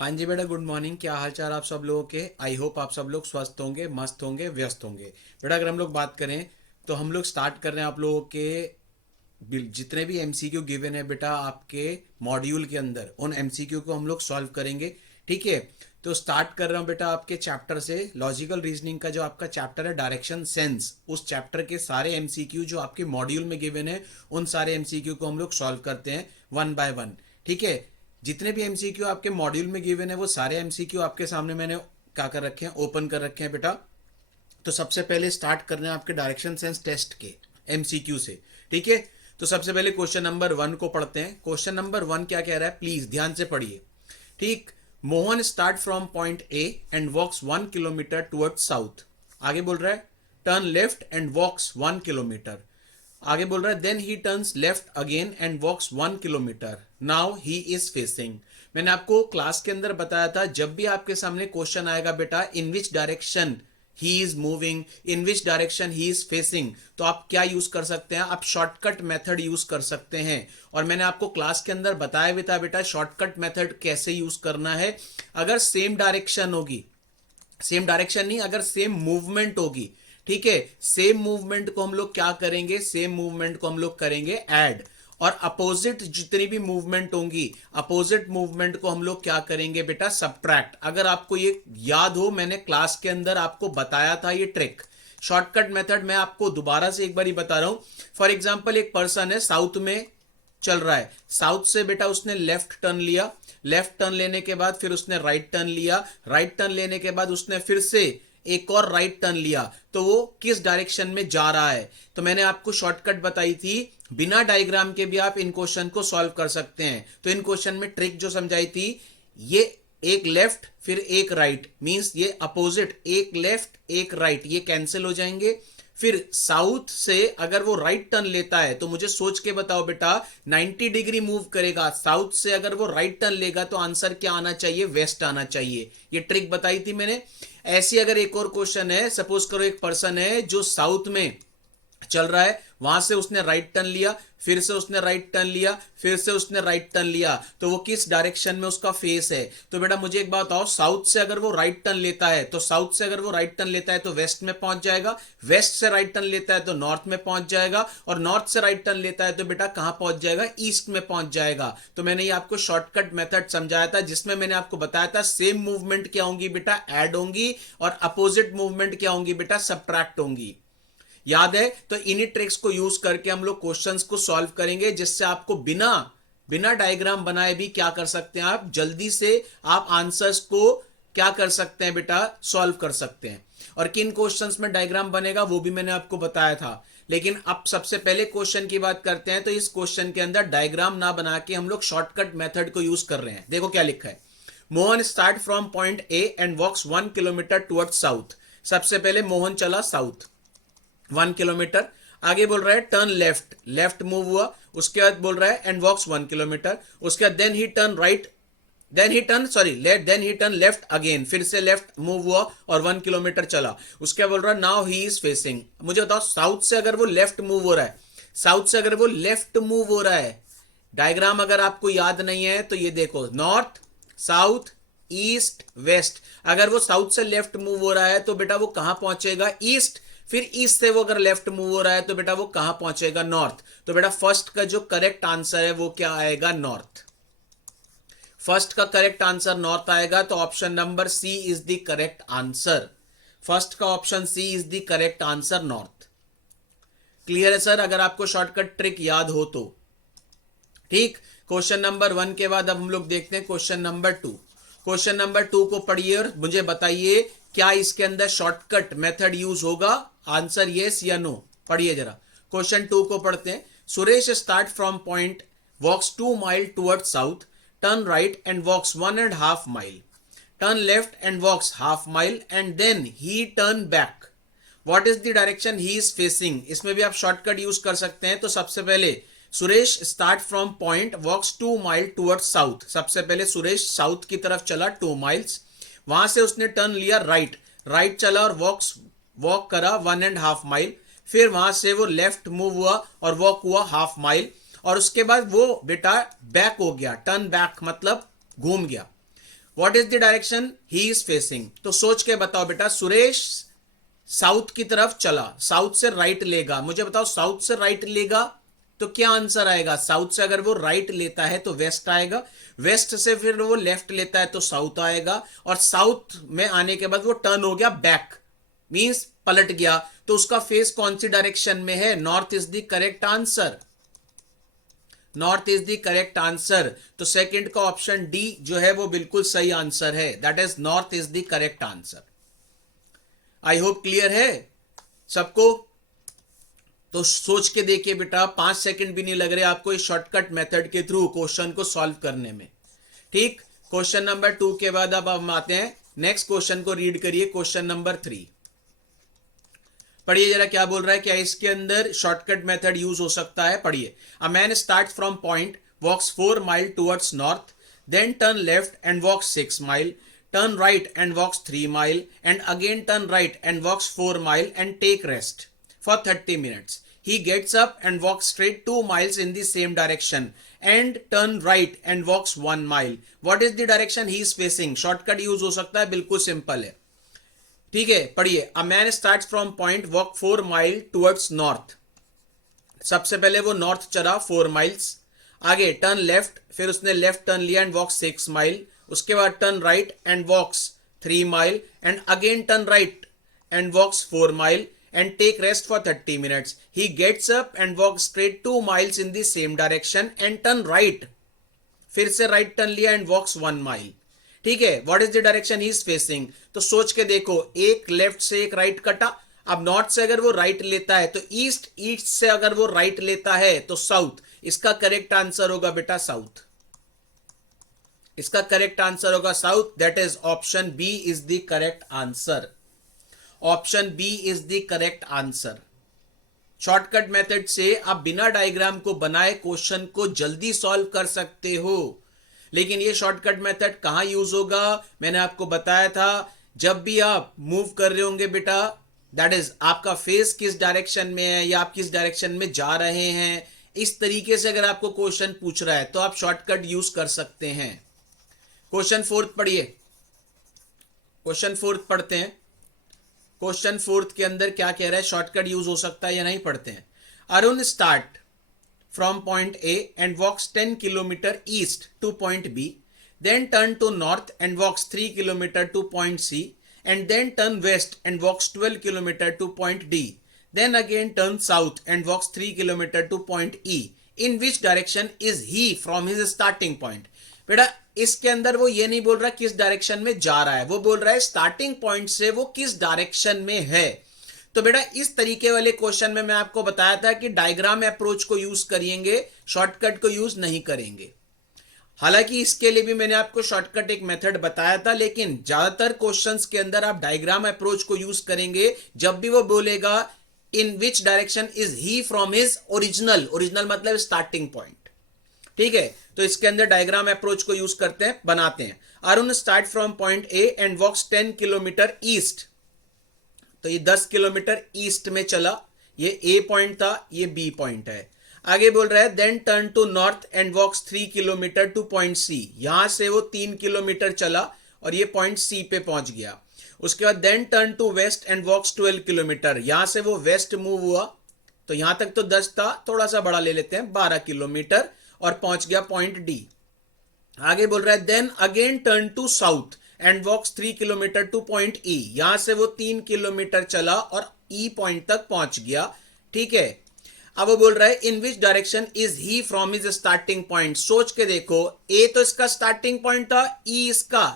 हाँ जी बेटा, good morning. क्या हाल चाल आप सब लोगों के? आई होप आप सब लोग स्वस्थ होंगे, मस्त होंगे, व्यस्त होंगे। बेटा अगर हम लोग बात करें तो हम लोग स्टार्ट कर रहे हैं आप लोगों के जितने भी एमसीक्यू गिवन है बेटा आपके मॉड्यूल के अंदर, उन एमसीक्यू को हम लोग सॉल्व करेंगे। ठीक है, तो स्टार्ट कर रहा हूँ बेटा आपके चैप्टर से। लॉजिकल रीजनिंग का जो आपका चैप्टर है डायरेक्शन सेंस, उस चैप्टर के सारे एमसीक्यू जो आपके मॉड्यूल में गिवन है उन सारे एमसीक्यू को हम लोग सॉल्व करते हैं वन बाय वन। ठीक है, जितने भी एमसीक्यू आपके मॉड्यूल में गिवन है वो सारे एमसीक्यू आपके सामने मैंने क्या कर रखे हैं, ओपन कर रखे हैं बेटा। तो सबसे पहले स्टार्ट करना है आपके डायरेक्शन सेंस टेस्ट के एमसीक्यू से। ठीक है, तो सबसे पहले क्वेश्चन नंबर 1 को पढ़ते हैं। क्वेश्चन नंबर 1 क्या कह रहा है, प्लीज ध्यान से पढ़िए। ठीक, Mohan start from point A and walks 1 kilometre toward south. आगे बोल रहा है turn left and walks 1 kilometre. आगे बोल रहा है then he turns left again and walks 1 kilometre. Now he is facing. मैंने आपको क्लास के अंदर बताया था, जब भी आपके सामने क्वेश्चन आएगा बेटा in which direction he is moving, in which direction he is facing, तो आप क्या यूज कर सकते हैं, आप शॉर्टकट मेथड यूज कर सकते हैं। और मैंने आपको क्लास के अंदर बताया भी था बेटा शॉर्टकट मेथड कैसे यूज करना है। अगर सेम डायरेक्शन होगी, सेम डायरेक्शन नहीं, अगर सेम मूवमेंट होगी, ठीक है, सेम मूवमेंट को हम लोग क्या करेंगे, सेम मूवमेंट को हम लोग करेंगे ऐड। और अपोजिट जितनी भी मूवमेंट होंगी, अपोजिट मूवमेंट को हम लोग क्या करेंगे बेटा, सब्ट्रैक्ट। अगर आपको ये याद हो, मैंने क्लास के अंदर आपको बताया था ये ट्रिक, शॉर्टकट मेथड। मैं आपको दोबारा से एक बार ही बता रहा हूं। फॉर एग्जाम्पल एक पर्सन है साउथ में चल रहा है, साउथ से बेटा उसने लेफ्ट टर्न लिया, लेफ्ट टर्न लेने के बाद फिर उसने राइट टर्न लिया, राइट टर्न लेने के बाद उसने फिर से एक और राइट टर्न लिया, तो वो किस डायरेक्शन में जा रहा है। तो मैंने आपको शॉर्टकट बताई थी, बिना डायग्राम के भी आप इन क्वेश्चन को सॉल्व कर सकते हैं। तो इन क्वेश्चन में ट्रिक जो समझाई थी, ये एक लेफ्ट फिर एक राइट, मींस ये अपोजिट, एक लेफ्ट एक राइट, ये कैंसिल हो जाएंगे। फिर साउथ से अगर वो राइट टर्न लेता है तो मुझे सोच के बताओ बेटा 90 डिग्री मूव करेगा। साउथ से अगर वो राइट टर्न लेगा तो आंसर क्या आना चाहिए, वेस्ट आना चाहिए। ये ट्रिक बताई थी मैंने। ऐसी अगर एक और क्वेश्चन है, सपोज करो एक पर्सन है जो साउथ में चल रहा है, वहां से उसने राइट टर्न लिया, फिर से उसने राइट टर्न लिया, फिर से उसने राइट टर्न लिया, तो वो किस डायरेक्शन में उसका फेस है। तो बेटा मुझे एक बात बताओ, साउथ से अगर वो राइट टर्न लेता है तो साउथ से अगर वो राइट टर्न लेता है तो वेस्ट में पहुंच जाएगा, वेस्ट से राइट टर्न लेता है तो नॉर्थ में पहुंच जाएगा, और नॉर्थ से राइट टर्न लेता है तो बेटा कहां पहुंच जाएगा, ईस्ट में पहुंच जाएगा। तो मैंने ये आपको शॉर्टकट मेथड समझाया था, जिसमें मैंने आपको बताया था सेम मूवमेंट क्या होंगी बेटा, ऐड होंगी, और अपोजिट मूवमेंट क्या होंगी बेटा, सब्ट्रैक्ट होंगी। याद है? तो इन्हीं ट्रिक्स को यूज करके हम लोग क्वेश्चंस को सॉल्व करेंगे, जिससे आपको बिना बिना डायग्राम बनाए भी क्या कर सकते हैं, आप जल्दी से आप आंसर्स को क्या कर सकते हैं बेटा, सॉल्व कर सकते हैं। और किन क्वेश्चंस में डायग्राम बनेगा वो भी मैंने आपको बताया था। लेकिन अब सबसे पहले क्वेश्चन की बात करते हैं। तो इस क्वेश्चन के अंदर डायग्राम ना बना के हम लोग शॉर्टकट मेथड को यूज कर रहे हैं। देखो क्या लिखा है, Mohan start from point A and walks 1 kilometre toward south. सबसे पहले मोहन चला साउथ 1 किलोमीटर। आगे बोल रहा है टर्न लेफ्ट, लेफ्ट मूव हुआ। उसके बाद बोल रहा है एंड वॉक्स 1 किलोमीटर। उसके बाद then he turn right, then he turn sorry then he turn left again, फिर से लेफ्ट मूव हुआ और 1 किलोमीटर चला। उसके बाद बोल रहा है नाउ ही इज फेसिंग। मुझे बताओ साउथ से अगर वो लेफ्ट मूव हो रहा है, साउथ से अगर वो लेफ्ट मूव हो रहा है, डायग्राम अगर आपको याद नहीं है तो ये देखो, नॉर्थ साउथ ईस्ट वेस्ट। अगर वो साउथ से लेफ्ट मूव हो रहा है तो बेटा वो कहां पहुंचेगा, ईस्ट। फिर ईस्ट से वो अगर लेफ्ट मूव हो रहा है तो बेटा वो कहां पहुंचेगा, नॉर्थ। तो बेटा फर्स्ट का जो करेक्ट आंसर है वो क्या आएगा, नॉर्थ। फर्स्ट का करेक्ट आंसर नॉर्थ आएगा, तो option number C is the correct answer. First का option C is the correct answer, north. Clear है सर, अगर आपको शॉर्टकट ट्रिक याद हो तो। ठीक, क्वेश्चन नंबर 1 के बाद अब हम लोग देखते हैं क्वेश्चन नंबर 2। क्वेश्चन नंबर 2 को पढ़िए और मुझे बताइए क्या इसके अंदर शॉर्टकट मेथड यूज होगा, आंसर यस या नो। पढ़िए जरा, क्वेश्चन 2 को पढ़ते हैं। Suresh start from point, walks 2 mile toward south, turn right and walks 1.5 mile, turn left and walks half mile and then he turn back. What is the direction he is facing. इसमें भी आप shortcut use कर सकते हैं। तो सबसे पहले Suresh start from point walks 2 mile toward south. सबसे पहले सुरेश साउथ की तरफ चला 2 माइल्स, वहां से उसने टर्न लिया राइट, राइट चला और वॉक करा 1.5 माइल। फिर वहां से वो लेफ्ट मूव हुआ और वॉक हुआ हाफ माइल, और उसके बाद वो बेटा बैक हो गया, टर्न बैक मतलब घूम गया। What is the direction he is facing. तो सोच के बताओ बेटा, सुरेश साउथ की तरफ चला, साउथ से राइट लेगा, मुझे बताओ साउथ से राइट लेगा तो क्या आंसर आएगा। साउथ से अगर वो राइट लेता है तो वेस्ट आएगा, वेस्ट से फिर वो लेफ्ट लेता है तो साउथ आएगा, और साउथ में आने के बाद वो टर्न हो गया बैक, मींस पलट गया, तो उसका फेस कौन सी डायरेक्शन में है। North is the correct answer, north is the correct answer. तो सेकंड का ऑप्शन डी जो है वो बिल्कुल सही आंसर है, that is north is the correct answer. I hope clear है सबको। तो सोच के देखिए बेटा, 5 सेकंड भी नहीं लग रहे आपको इस शॉर्टकट मेथड के थ्रू क्वेश्चन को सॉल्व करने में। ठीक, क्वेश्चन नंबर 2 के बाद अब हम आते हैं नेक्स्ट क्वेश्चन को। रीड करिए क्वेश्चन नंबर 3, पढ़िए जरा क्या बोल रहा है, क्या इसके अंदर शॉर्टकट मेथड यूज हो सकता है। पढ़िए, a man start from point, walks 4 mile towards north, then turn left and walks 6 mile, turn right and walks 3 mile and again turn right and walks 4 mile and take rest for 30 minutes. He gets up and walks straight 2 miles in the same direction and turn right and walks 1 mile. What is the direction he is facing? Shortcut use हो सकता है, बिल्कुल simple है। ठीक है, पढ़िए, a man starts from point, walk 4 mile towards north. सबसे पहले वो नॉर्थ चला 4 माइल्स, आगे टर्न लेफ्ट, फिर उसने लेफ्ट टर्न लिया एंड वॉक 6 माइल, उसके बाद turn right and walks 3 mile and again turn right and walks 4 mile and take rest for 30 minutes. He gets up and walk straight 2 miles in the same direction and turn right. फिर से right turn लिया and walks 1 mile. ठीक है, what is the direction he is facing? तो सोच के देखो, एक लेफ्ट से एक राइट कटा, अब नॉर्थ से अगर वो राइट लेता है तो ईस्ट, ईस्ट से अगर वो राइट लेता है तो साउथ. इसका करेक्ट आंसर होगा बेटा साउथ, इसका करेक्ट आंसर होगा south, that is option B is the correct answer. Option B is the correct answer. Shortcut method से आप बिना डायग्राम को बनाए क्वेश्चन को जल्दी सॉल्व कर सकते हो, लेकिन ये शॉर्टकट मेथड कहां यूज होगा, मैंने आपको बताया था, जब भी आप मूव कर रहे होंगे बेटा, दैट इज आपका फेस किस डायरेक्शन में है या आप किस डायरेक्शन में जा रहे हैं, इस तरीके से अगर आपको क्वेश्चन पूछ रहा है तो आप शॉर्टकट यूज कर सकते हैं. क्वेश्चन 4 पढ़िए, क्वेश्चन 4 पढ़ते हैं. क्वेश्चन 4 के अंदर क्या कह रहा है, शॉर्टकट यूज हो सकता है या नहीं, पढ़ते हैं. Arun start from point A and walks 10 km east to point B, then turn to north and walks 3 km to point C, and then turn west and walks 12 km to point D, then again turn south and walks 3 km to point E. In which direction is he from his starting point? बेटा इसके अंदर वो ये नहीं बोल रहा किस direction में जा रहा है, वो बोल रहा है स्टार्टिंग पॉइंट से वो किस डायरेक्शन में है. तो बेटा इस तरीके वाले क्वेश्चन में मैं आपको बताया था कि डायग्राम अप्रोच को यूज करेंगे, शॉर्टकट को यूज नहीं करेंगे. हालांकि इसके लिए भी मैंने आपको शॉर्टकट एक मेथड बताया था, लेकिन ज्यादातर क्वेश्चंस के अंदर आप डायग्राम अप्रोच को यूज करेंगे जब भी वो बोलेगा in which direction is he from his original, original मतलब स्टार्टिंग पॉइंट. ठीक है, तो इसके अंदर डायग्राम अप्रोच को यूज करते हैं, बनाते हैं. Arun start from point A and walks 10 kilometre east. तो ये 10 किलोमीटर ईस्ट में चला, ये ए पॉइंट था, ये बी पॉइंट है. आगे बोल रहा है then turn to north and walks 3 kilometre to point C. यहां से वो 3 किलोमीटर चला और ये पॉइंट सी पे पहुंच गया. उसके बाद then turn to west and walks 12 kilometre. यहां से वो वेस्ट मूव हुआ, तो यहां तक तो 10 था, थोड़ा सा बड़ा ले लेते हैं 12 किलोमीटर, और पहुंच गया पॉइंट डी. आगे बोल रहा है then again turn to south and walks 3 kilometre to point E. यहां से वो 3 किलोमीटर चला और ई पॉइंट तक पहुंच गया. ठीक है, अब वो बोल रहा है in which direction is he from his starting point. सोच के देखो, ए तो इसका स्टार्टिंग पॉइंट था, ई इसका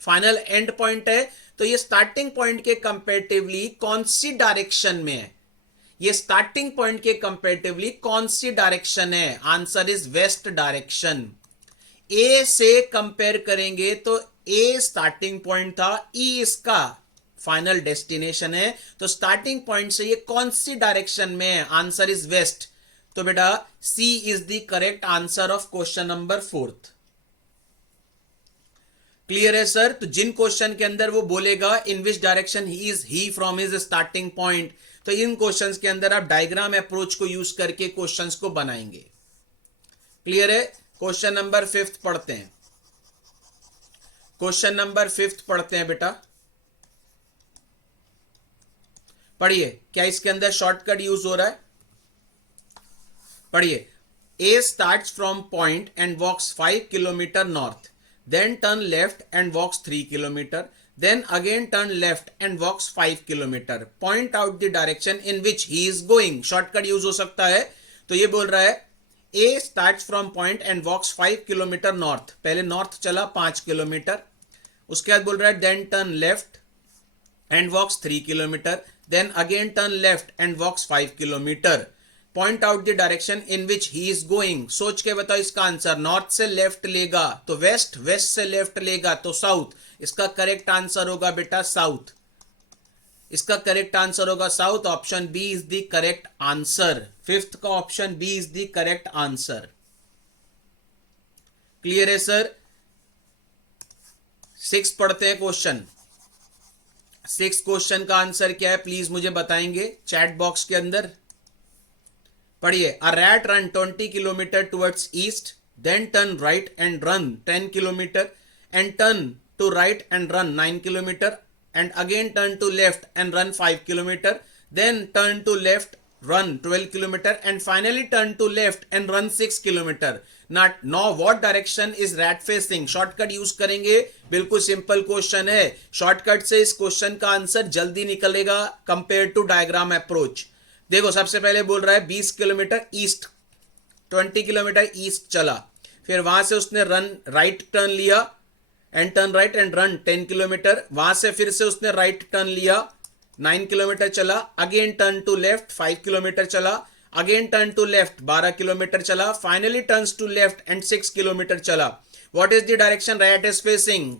फाइनल एंड पॉइंट है, तो ये स्टार्टिंग पॉइंट के कंपेरेटिवली कौन सी डायरेक्शन में है, ये स्टार्टिंग पॉइंट के कंपेरेटिवली कौन सी डायरेक्शन है. Answer is west direction. A से कंपेयर करेंगे तो ए स्टार्टिंग पॉइंट था, ई इसका फाइनल डेस्टिनेशन है, तो स्टार्टिंग पॉइंट से ये कौन सी डायरेक्शन में है, आंसर इज वेस्ट. तो बेटा C is the correct answer of question number 4. Clear है सर. तो जिन क्वेश्चन के अंदर वो बोलेगा in which direction he is he from his starting point, तो इन क्वेश्चंस के अंदर आप डायग्राम अप्रोच को यूज करके क्वेश्चंस को बनाएंगे. क्लियर है. क्वेश्चन नंबर 5 पढ़ते हैं. क्वेश्चन नंबर 5 पढ़ते हैं बेटा। पढ़िए, क्या इसके अंदर शॉर्टकट यूज हो रहा है? पढ़िए, A starts from point and walks 5 kilometre north, then turn left and walks 3 kilometre, then again turn left and walks 5 kilometer. Point out the direction in which he is going. Shortcut use हो सकता है। तो ये बोल रहा है A starts from point and walks 5 kilometre north, पहले north चला 5 किलोमीटर, उसके बाद बोल रहा है then turn left and walks 3 kilometre, then again turn left and walks 5 kilometre. Point out the direction in which he is going. सोच के बताओ इसका आंसर। नॉर्थ से लेफ्ट लेगा तो वेस्ट, वेस्ट से लेफ्ट लेगा तो साउथ। इसका करेक्ट आंसर होगा बेटा साउथ। इसका करेक्ट आंसर होगा south. Option B is the correct answer. Fifth का option B is the correct answer. Clear है सर? 6 पढ़ते हैं क्वेश्चन। 6 क्वेश्चन का आंसर क्या है प्लीज मुझे बताएंगे चैट बॉक्स के अंदर। पढ़िए, a rat run 20 kilometre towards east, then turn right and run 10 kilometre, and turn to right and run 9 kilometre, and again turn to left and run 5 kilometre, then turn to left, run 12 kilometer, and finally turn to left and run 6 kilometer. Now what direction is rat facing? Shortcut use करेंगे। बिल्कुल simple question है। Shortcut से इस question का answer जल्दी निकलेगा compare to diagram approach. देखो, सबसे पहले बोल रहा है 20 किलोमीटर ईस्ट, 20 किलोमीटर ईस्ट चला, फिर वहां से उसने रन राइट टर्न लिया and turn right and run 10 kilometre, वहां से फिर से उसने राइट टर्न लिया, 9 किलोमीटर चला, again turn to left 5 kilometre चला, again turn to left 12 kilometre चला, finally turns to left and 6 kilometre चला। What is the direction rat is facing?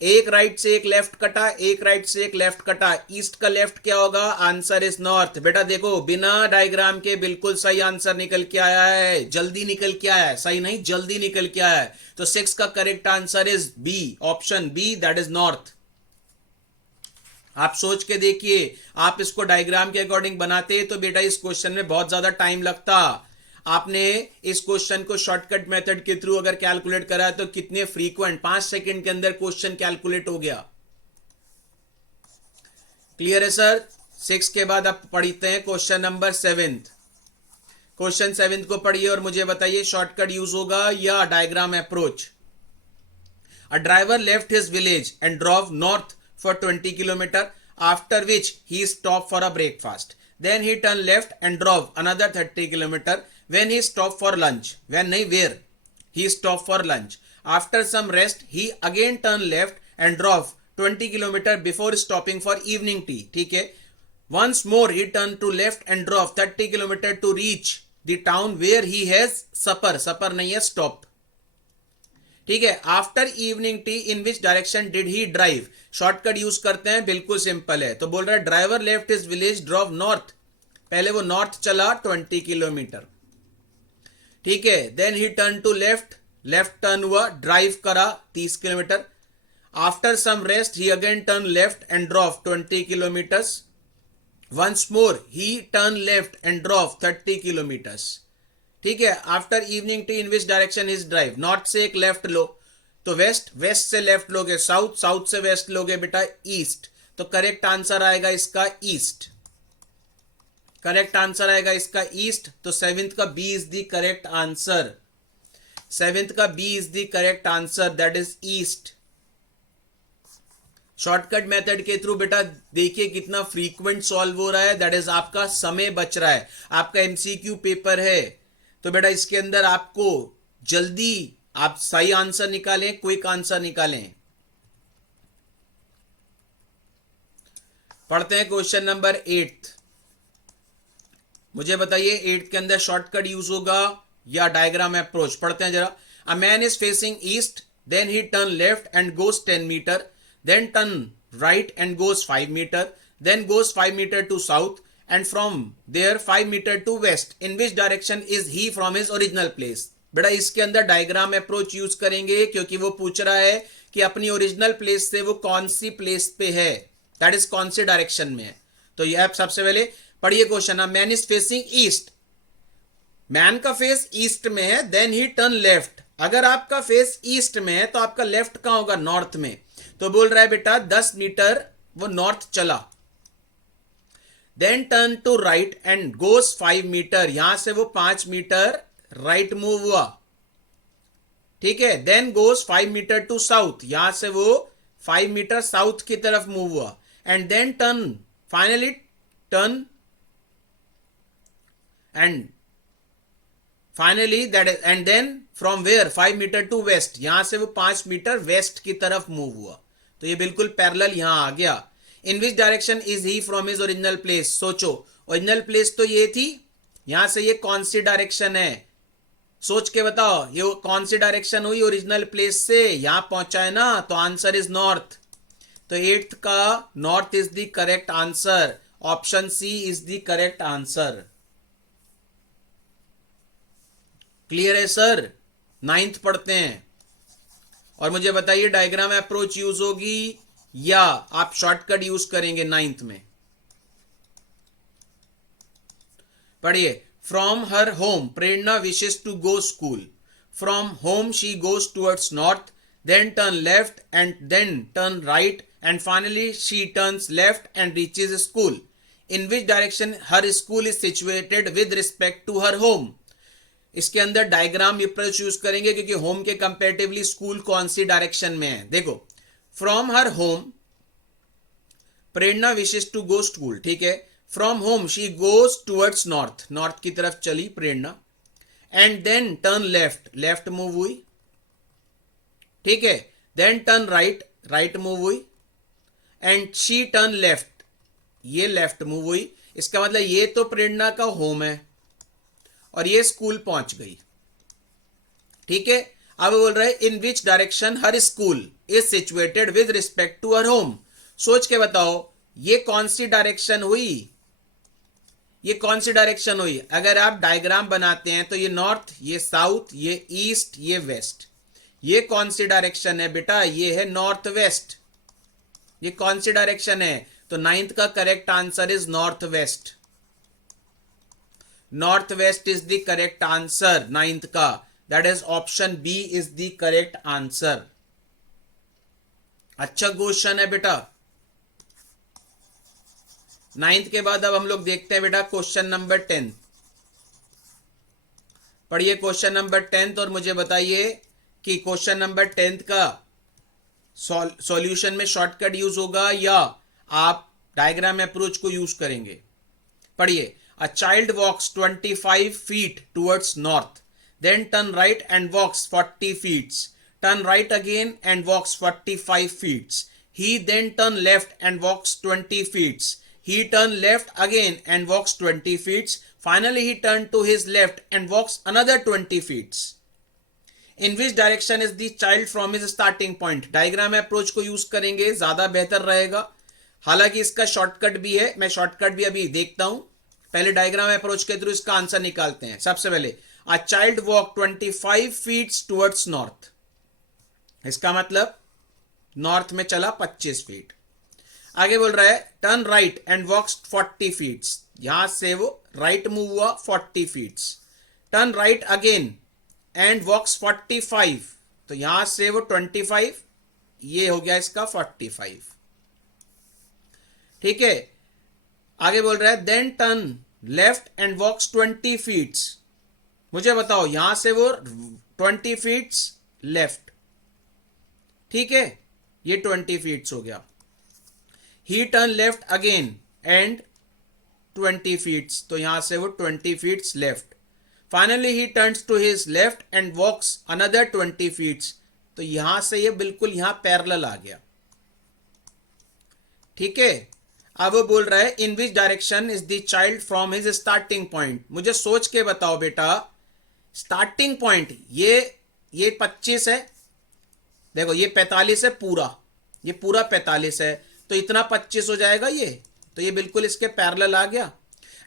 एक राइट से एक लेफ्ट कटा, एक राइट से एक लेफ्ट कटा, ईस्ट का लेफ्ट क्या होगा? Answer is north. बेटा देखो, बिना डायग्राम के बिल्कुल सही आंसर निकल के आया है, जल्दी निकल के आया है, सही नहीं जल्दी निकल के आया है। तो 6 का correct answer is B, option B, that is north. आप सोच के देखिए, आप इसको डायग्राम के अकॉर्डिंग बनाते तो बेटा इस क्वेश्चन में बहुत ज्यादा टाइम लगता। आपने इस क्वेश्चन को शॉर्टकट मेथड के थ्रू अगर कैलकुलेट करा तो कितने फ्रीक्वेंट 5 सेकंड के अंदर क्वेश्चन कैलकुलेट हो गया। क्लियर है सर? 6 के बाद आप पढ़ते हैं क्वेश्चन नंबर 7। क्वेश्चन 7 को पढ़िए और मुझे बताइए शॉर्टकट यूज होगा या diagram approach. A driver left his village and drove north for 20 kilometer, after which he stopped for a breakfast. Then he turned left and drove another 30 kilometer. When he stopped for lunch, where he stopped for lunch. After some rest, he again turned left and drove 20 kilometer before stopping for evening tea. ठीक है? Once more he turned to left and drove 30 kilometer to reach the town where he has supper. Supper नहीं है, stop. ठीक है? After evening tea in which direction did he drive? Shortcut use करते हैं, बिल्कुल simple है। तो बोल रहा है driver left his village, drove north, पहले वो नॉर्थ चला 20 किलोमीटर, ठीक है। Then he turn to left, left turn हुआ, ड्राइव करा 30 kilometre. After some rest he again turn left and drove 20 kilometres. Once more he turn left and drove 30 kilometres, ठीक है। After evening tea in which direction is drive? North से एक left लो तो waste, west से left लोगे south, south से waste लोगे बेटा ईस्ट। तो करेक्ट आंसर आएगा इसका ईस्ट, करेक्ट आंसर आएगा इसका ईस्ट। तो 7th का B is the correct answer, 7th का B is the correct answer, that is east. Shortcut method के थ्रू बेटा देखिए कितना फ्रीक्वेंट सॉल्व हो रहा है, दैट इज आपका समय बच रहा है। आपका एमसीक्यू पेपर है तो बेटा इसके अंदर आपको जल्दी आप सही आंसर निकालें, क्विक आंसर निकालें। पढ़ते हैं क्वेश्चन नंबर 8। मुझे बताइए 8 के अंदर शॉर्टकट यूज होगा या डायग्राम अप्रोच? पढ़ते हैं जरा। A man is facing east, then he turn left and goes 10 metre, then turn right and goes 5 metre, then goes 5 metre to south, and from there 5 meter to west. In which direction is he from his original place? बेटा इसके अंदर diagram approach use करेंगे क्योंकि वो पूछ रहा है कि अपनी ओरिजिनल प्लेस से वो कौन सी प्लेस पे है, दैट इज कौन से डायरेक्शन में है। तो ये आप सबसे पहले पढ़िए question. Man is facing east, man का फेस ईस्ट में है, देन ही टर्न लेफ्ट, अगर आपका फेस ईस्ट में है तो आपका लेफ्ट कहां होगा, नॉर्थ में। तो बोल रहा है बेटा 10 मीटर वो नॉर्थ चला, then turn to right and goes 5 metre, यहां से वो 5 मीटर राइट मूव हुआ, ठीक है। Then goes 5 metre to south, यहां से वो 5 मीटर साउथ की तरफ मूव हुआ, and then turn, finally turn and finally that is, and then from where 5 metre to west, यहां से वो 5 मीटर वेस्ट की तरफ मूव हुआ। तो ये बिल्कुल पैरेलल यहां आ गया। In which direction is he from his original place, सोचो ओरिजिनल प्लेस तो ये थी, यहां से ये कौन सी डायरेक्शन है, सोच के बताओ ये कौन सी डायरेक्शन हुई, ओरिजिनल प्लेस से यहां पहुंचा है ना, तो आंसर इज नॉर्थ। तो 8th का north is the correct answer, option C is the correct answer. Clear है सर? 9th पढ़ते हैं, और मुझे बताइए डायग्राम अप्रोच यूज होगी या आप शॉर्टकट यूज करेंगे 9th में। पढ़िए, from her home Prerna wishes to go school, from home she goes towards north, then turn left and then turn right and finally she turns left and reaches school. In which direction her school is situated with respect to her home. इसके अंदर diagram approach use करेंगे क्योंकि home के comparatively school कौन सी direction में है। देखो, from her home Prerna wishes to go school, ठीक है। From home she goes towards north, north की तरफ चली Prerna, and then turn left, left move हुई, ठीक है। Then turn right, right move हुई, एंड शी टर्न लेफ्ट, ये लेफ्ट मूव हुई। इसका मतलब ये तो प्रेरणा का होम है और ये स्कूल पहुंच गई, ठीक है। अब बोल रहे हैं in which direction her school is situated with respect to her home. सोच के बताओ ये कौन सी डायरेक्शन हुई, ये कौन सी डायरेक्शन हुई। अगर आप डायग्राम बनाते हैं तो ये नॉर्थ, ये साउथ, ये ईस्ट, ये वेस्ट, ये कौन सी डायरेक्शन है बेटा, ये है नॉर्थ वेस्ट। ये कौन सी डायरेक्शन है, तो 9th का correct answer is north west. North west is the correct answer 9th का, that is option B is the correct answer. अच्छा क्वेश्चन है बेटा। 9th के बाद अब हम लोग देखते हैं बेटा क्वेश्चन नंबर 10। पढ़िए क्वेश्चन नंबर 10 और मुझे बताइए कि क्वेश्चन नंबर 10 का सॉल्यूशन में शॉर्टकट यूज होगा या आप डायग्राम अप्रोच को यूज करेंगे। पढ़िए, a child walks 25 feet towards north, then turn right and walks 40 feet, turn right again and walks 45 feet. He then turn left and walks 20 feet. He turn left again and walks 20 feet. Finally, he turned to his left and walks another 20 feet. In which direction is the child from his starting point? Diagram approach को use करेंगे, ज्यादा बेहतर रहेगा। हालांकि इसका shortcut भी है, मैं शॉर्टकट भी अभी देखता हूं। पहले डायग्राम अप्रोच के थ्रू इसका आंसर निकालते हैं। सबसे पहले a child walk 25 feet towards north, इसका मतलब नॉर्थ में चला 25 फीट। आगे बोल रहा है turn right and walks 40 feet, यहां से वो राइट मूव हुआ 40 feet. Turn right again and walks 45, तो यहां से वो 25, ये हो गया इसका 45, ठीक है। आगे बोल रहा है then turn left and walks 20 feet, मुझे बताओ यहां से वो 20 फीट लेफ्ट, ठीक है, ये 20 फीट हो गया। He turn left again and 20 feet, तो यहां से वो 20 feet left. Finally he turns to his left and walks another 20 feet, तो यहां से ये बिल्कुल यहां पैरेलल आ गया, ठीक है। अब वो बोल रहा है in which direction is the child from his starting point. मुझे सोच के बताओ बेटा, स्टार्टिंग पॉइंट ये 25 है, देखो ये 45 है पूरा, ये पूरा 45 है, तो इतना 25 हो जाएगा ये, तो ये बिल्कुल इसके पैरेलल आ गया।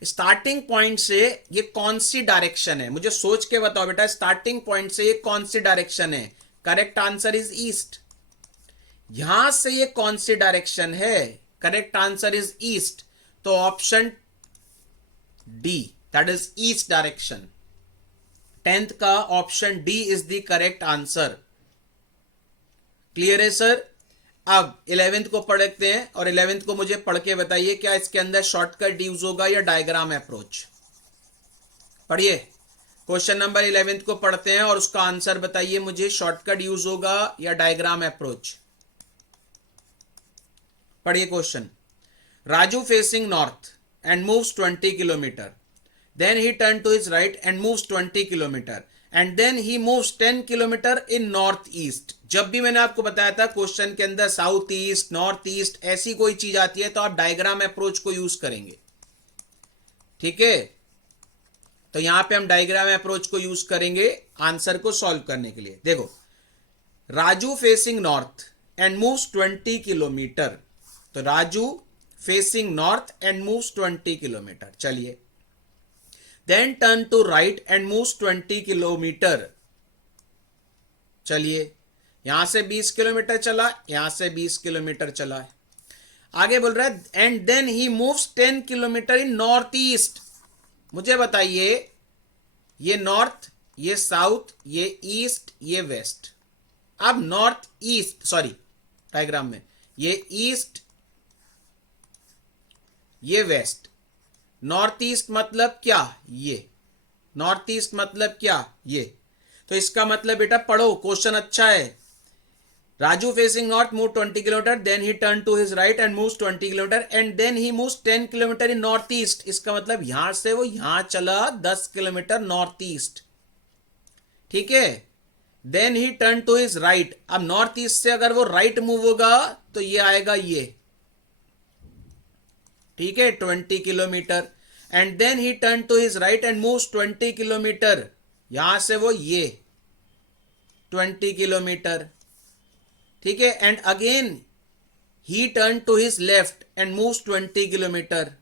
स्टार्टिंग पॉइंट से ये कौन सी डायरेक्शन है, मुझे सोच के बताओ बेटा, स्टार्टिंग पॉइंट से ये कौन सी डायरेक्शन है। Correct answer is east. यहां से ये कौन सी डायरेक्शन है, करेक्ट आंसर इज ईस्ट, तो option D that is east direction. 10th का option D is the correct answer. Clear है सर? अब 11th को पढ़ते हैं और 11th को मुझे पढ़ के बताइए क्या इसके अंदर शॉर्टकट यूज होगा या डायग्राम अप्रोच। पढ़िए, क्वेश्चन नंबर 11th को पढ़ते हैं और उसका आंसर बताइए मुझे, शॉर्टकट यूज होगा या डायग्राम अप्रोच। पढ़िए question. Raju facing north and moves 20 kilometer. Then he turned to his right and moves 20 kilometer. And then he moves 10 kilometer in northeast. जब भी मैंने आपको बताया था क्वेश्चन के अंदर साउथ ईस्ट, नॉर्थ ईस्ट ऐसी कोई चीज आती है तो आप डायग्राम अप्रोच को यूज करेंगे। ठीक है, तो यहां पे हम डायग्राम अप्रोच को यूज करेंगे आंसर को सॉल्व करने के लिए। देखो, Raju facing north and moves 20 kilometre, तो Raju facing north and moves 20 kilometre. चलिए, then turn to right and moves 20 kilometre. चलिए, यहां से 20 किलोमीटर चला, यहां से 20 किलोमीटर चला है। आगे बोल रहा है and then he moves 10 kilometre in north east. मुझे बताइए, ये नॉर्थ, ये साउथ, ये ईस्ट, ये वेस्ट। अब नॉर्थ ईस्ट, सॉरी डायग्राम में ये ईस्ट, ये वेस्ट, नॉर्थ ईस्ट मतलब क्या, ये नॉर्थ ईस्ट मतलब क्या, ये। तो इसका मतलब बेटा पढ़ो, क्वेश्चन अच्छा है। Raju facing north move 20 kilometre, then he turn to his right and moves 20 kilometre and then he moves 10 kilometre in north east. इसका मतलब यहां से वो यहां चला 10 किलोमीटर नॉर्थ ईस्ट। ठीक है, then he turn to his right. अब नॉर्थ ईस्ट से अगर वो राइट मूव होगा तो ये आएगा ये। ठीक है, 20 kilometre and then he turn to his right and moves 20 kilometre. यहां से वो ये 20 किलोमीटर। ठीक है, and again he turn to his left and moves 20 kilometre.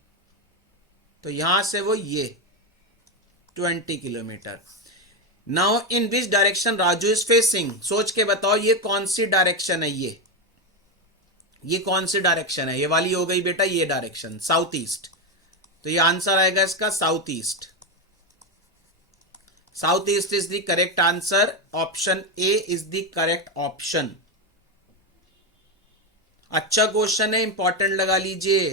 तो यहां से वो ये 20 kilometre. Now in which direction Raju is facing, सोच के बताओ ये कौन सी डायरेक्शन है, ये कौन सी डायरेक्शन है? ये वाली हो गई बेटा, ये डायरेक्शन साउथ ईस्ट। तो ये आंसर आएगा इसका south east. South east is the correct answer. Option A is the correct option. अच्छा क्वेश्चन है, इंपॉर्टेंट लगा लीजिए।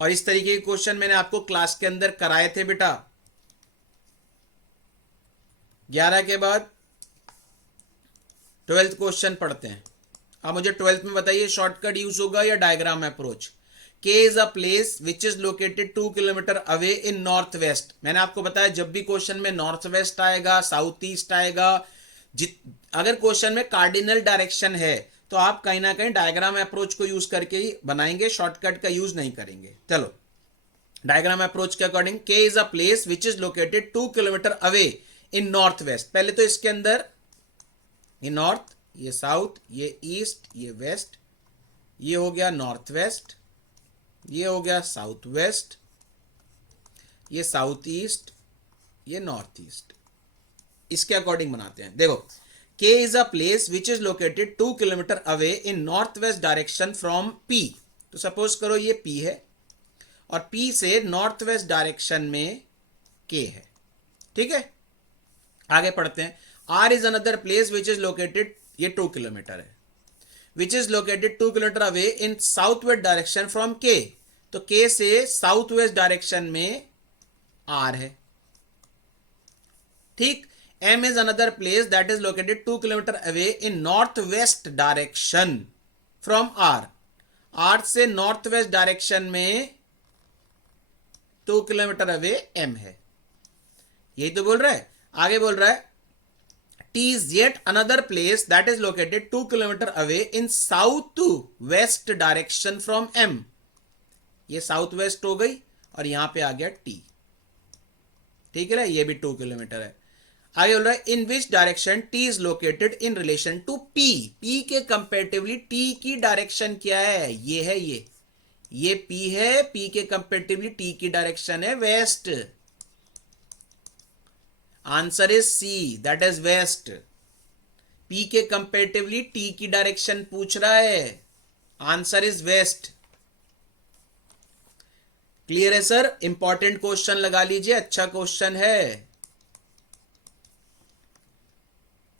और इस तरीके के क्वेश्चन मैंने आपको क्लास के अंदर कराए थे बेटा। 11 के बाद 12th क्वेश्चन पढ़ते हैं। अब मुझे 12th में बताइए शॉर्टकट यूज होगा या डायग्राम अप्रोच। के is a place which is located 2 kilometre away in north waste. मैंने आपको बताया जब भी क्वेश्चन में नॉर्थ वेस्ट आएगा, साउथ ईस्ट आएगा, अगर क्वेश्चन में कार्डिनल डायरेक्शन है तो आप कहीं ना कहीं डायग्राम अप्रोच को यूज करके ही बनाएंगे, शॉर्टकट का यूज नहीं करेंगे। चलो, डायग्राम अप्रोच के अकॉर्डिंग के is a place which is located 2 kilometre away in north west. पहले तो इसके अंदर ये नॉर्थ, ये साउथ, ये ईस्ट, ये वेस्ट, ये हो गया नॉर्थ वेस्ट, ये हो गया साउथ वेस्ट, ये साउथ ईस्ट, ये नॉर्थ ईस्ट। इसके अकॉर्डिंग बनाते हैं। देखो, के is a place which is located 2 kilometre away in north west direction from P. तो सपोज करो ये पी है और पी से नॉर्थ वेस्ट डायरेक्शन में के है। ठीक है, आगे पढ़ते हैं। R is another place which is located, ये 2 किलोमीटर है, which is located 2 kilometre away in south west direction from K. तो के से साउथ वेस्ट डायरेक्शन में आर है। ठीक, M is another place that is located 2 kilometre away in north west direction from R. R से north west direction में 2 kilometre away M है। यही तो बोल रहा है। आगे बोल रहा है T is yet another place that is located 2 kilometer away in south west direction from M। ये साउथ वेस्ट हो गई और यहां पे आ गया T। ठीक है ना, ये भी 2 किलोमीटर है। आगे बोल रहा है in which direction T is located in relation to P। P के कंपेरेटिवली T की डायरेक्शन क्या है? ये है, ये P है, P के कंपेरेटिवली T की डायरेक्शन है west. Answer is C, that is west. P के कंपेरेटिवली टी की डायरेक्शन पूछ रहा है, आंसर इज वेस्ट। क्लियर है सर? इंपॉर्टेंट क्वेश्चन लगा लीजिए, अच्छा क्वेश्चन है।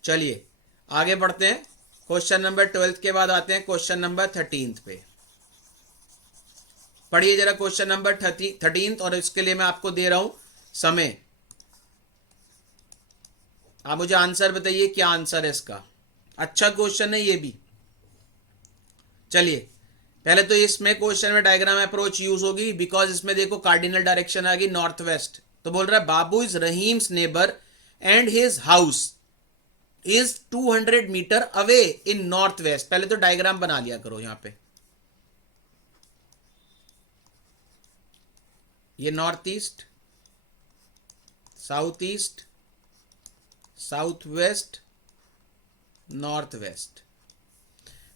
चलिए आगे बढ़ते हैं। क्वेश्चन नंबर 12 के बाद आते हैं क्वेश्चन नंबर 13 पे। पढ़िए जरा क्वेश्चन नंबर 13, और इसके लिए मैं आपको दे रहा हूं समय। आप मुझे आंसर बताइए, क्या आंसर है इसका। अच्छा क्वेश्चन है ये भी। चलिए पहले तो इसमें क्वेश्चन में डायग्राम अप्रोच यूज होगी, बिकॉज इसमें देखो कार्डिनल डायरेक्शन आ गई नॉर्थ वेस्ट। तो बोल रहा है Babu is Rahim's neighbour and his house is 200 metre away in north west. पहले तो डायग्राम बना लिया करो यहां पे। ये north east, south east, south west, north west.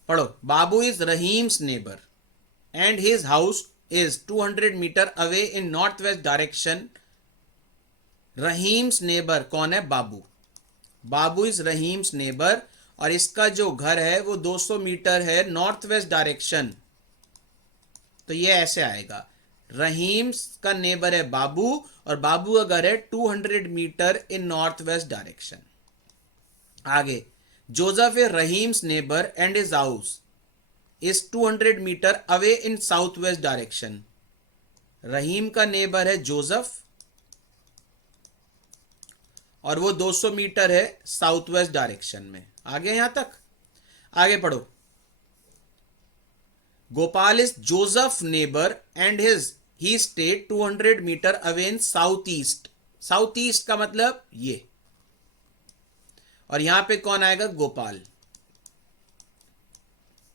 पढ़ो, Babu is Rahim's neighbour and his house is 200 metre away in north west direction. Rahim's neighbour कौन है? बाबू। बाबू इज रहीम्स नेबर, और इसका जो घर है वो 200 मीटर है नॉर्थ वेस्ट डायरेक्शन। तो ये ऐसे आएगा, रहीम्स का नेबर है बाबू, और बाबू का घर है 200 metre in north west direction. आगे, Joseph A Rahim's neighbour and his house is 200 metre away in south west direction. Rahim का नेबर है जोसेफ, और वो 200 मीटर है साउथ वेस्ट डायरेक्शन में। आगे यहां तक आगे पढ़ो। Gopal is Joseph neighbour and he stayed 200 metre away in south east. South east का मतलब ये, और यहां पे कौन आएगा? गोपाल।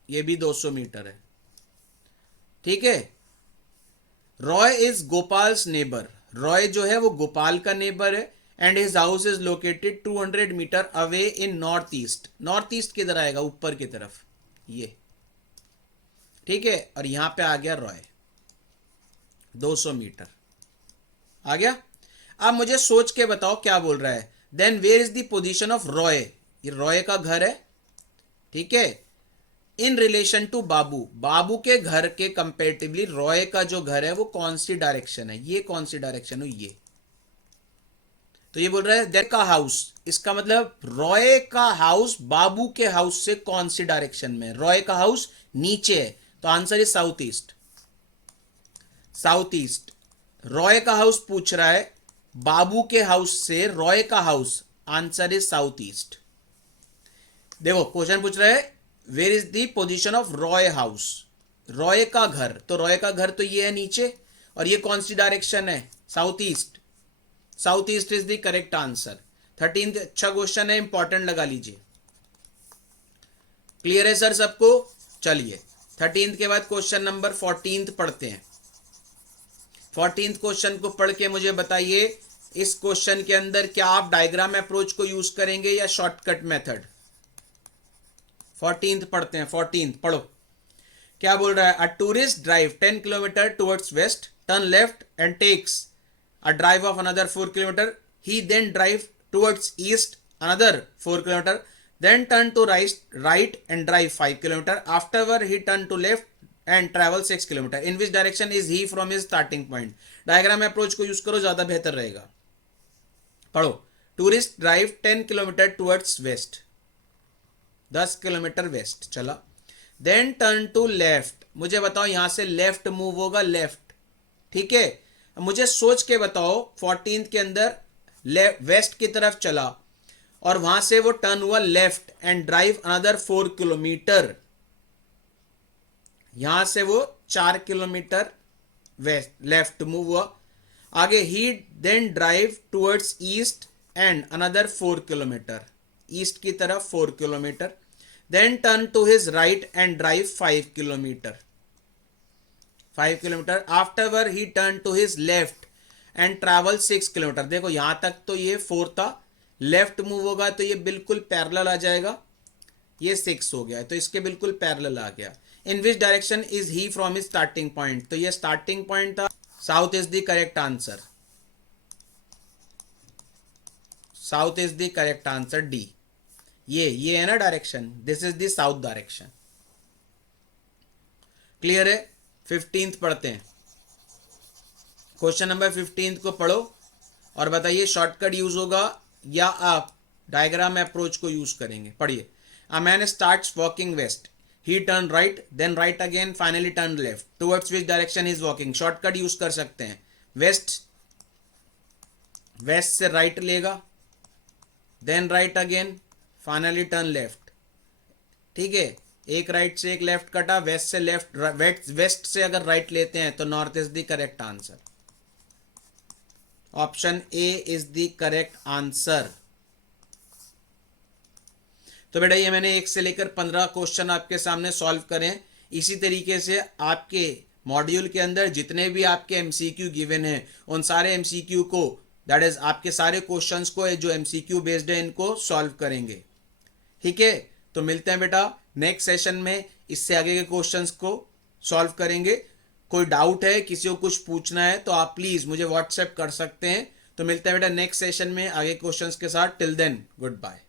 ये भी 200 मीटर है, ठीक है। Roy is Gopal's neighbour. Roy जो है वो गोपाल का नेबर है, and his house is located 200 metre away in north east. North east किधर आएगा? ऊपर की तरफ, ये, ठीक है। और यहां पे आ गया रॉय, 200 मीटर आ गया। अब मुझे सोच के बताओ क्या बोल रहा है। Then where is the position of Roy. ये रॉय का घर है, ठीक है, इन रिलेशन टू बाबू। बाबू के घर के कंपेरेटिवली रॉय का जो घर है वो कौन सी डायरेक्शन है? ये कौन सी डायरेक्शन है? ये। तो ये बोल रहा है देयर का हाउस, इसका मतलब रॉय का हाउस बाबू के हाउस से कौन सी डायरेक्शन में? रॉय का हाउस नीचे है, तो answer is south east. South east. Roy का हाउस पूछ रहा है बाबू के हाउस से रॉय का house, answer is south east. देखो क्वेश्चन पूछ रहा है where is the position of Roy house, Roy का घर। तो रॉय का घर तो ये है नीचे, और ये कौन सी डायरेक्शन है? South east. South east is the correct answer. 13th अच्छा क्वेश्चन है, इंपॉर्टेंट लगा लीजिए। क्लियर है सर सबको? चलिए 13th के बाद क्वेश्चन नंबर 14 पढ़ते हैं। 14th क्वेश्चन को पढ़ के मुझे बताइए, इस क्वेश्चन के अंदर क्या आप डायग्राम अप्रोच को यूज करेंगे या शॉर्टकट मेथड? 14th पढ़ते हैं। 14th पढ़ो, क्या बोल रहा है। A tourist drive 10 kilometre towards west, turn left and takes a drive of another 4 kilometer. He then drive towards east another 4 kilometer, then turn to right and drive 5 kilometer. Afterward he turn to left and travel 6 kilometer. In which direction is he from his starting point? Diagram approach को use करो, ज्यादा बेहतर रहेगा। पढ़ो, tourist drive 10 kilometre towards waste, 10 kilometre west चला, then turn to left. मुझे बताओ यहां से लेफ्ट मूव होगा, लेफ्ट, ठीक है। मुझे सोच के बताओ 14th के अंदर वेस्ट की तरफ चला, और वहां से वो टर्न हुआ left and drive another 4 kilometre. यहां से वो 4 किलोमीटर वेस्ट लेफ्ट मूव हुआ। आगे ही then drive towards east and another 4 kilometre, east की तरफ 4 kilometre, then turn to his right and drive 5 kilometre, 5 kilometre. Afterwards he turn to his left and travel 6 kilometre. देखो यहां तक तो ये 4 था, लेफ्ट मूव होगा तो ये बिल्कुल पैरेलल आ जाएगा, ये 6 हो गया, तो इसके बिल्कुल पैरेलल आ गया। In which direction is he from his starting point? तो ये स्टार्टिंग पॉइंट था, south is the correct answer. South is the correct answer, D. ये है ना direction, this is the south direction. Clear है? 15th पढ़ते हैं। क्वेश्चन नंबर 15 को पढ़ो और बताइए शॉर्टकट यूज होगा या आप डायग्राम अप्रोच को यूज करेंगे। पढ़िए, a man starts walking west, he turn right, then right again, finally turn left, towards which direction is walking. Shortcut use कर सकते हैं, वेस्ट, वेस्ट से राइट लेगा, then right again, finally turn left. ठीक है, एक राइट से एक लेफ्ट कटा, वेस्ट से लेफ्ट, वेस्ट से अगर राइट लेते हैं तो north is the correct answer. Option A is the correct answer. तो बेटा ये मैंने 1 से लेकर 15 क्वेश्चन आपके सामने सॉल्व करें। इसी तरीके से आपके मॉड्यूल के अंदर जितने भी आपके एमसीक्यू गिवन हैं उन सारे एमसीक्यू को, दैट इज आपके सारे क्वेश्चंस को जो एमसीक्यू बेस्ड है इनको सॉल्व करेंगे। ठीक है, तो मिलते हैं बेटा नेक्स्ट सेशन में, इससे आगे के क्वेश्चंस को सॉल्व करेंगे। कोई डाउट है, किसी को कुछ पूछना है तो आप प्लीज मुझे व्हाट्सएप कर सकते हैं। तो मिलते हैं बेटा नेक्स्ट सेशन में आगे क्वेश्चंस के साथ। Till then good bye.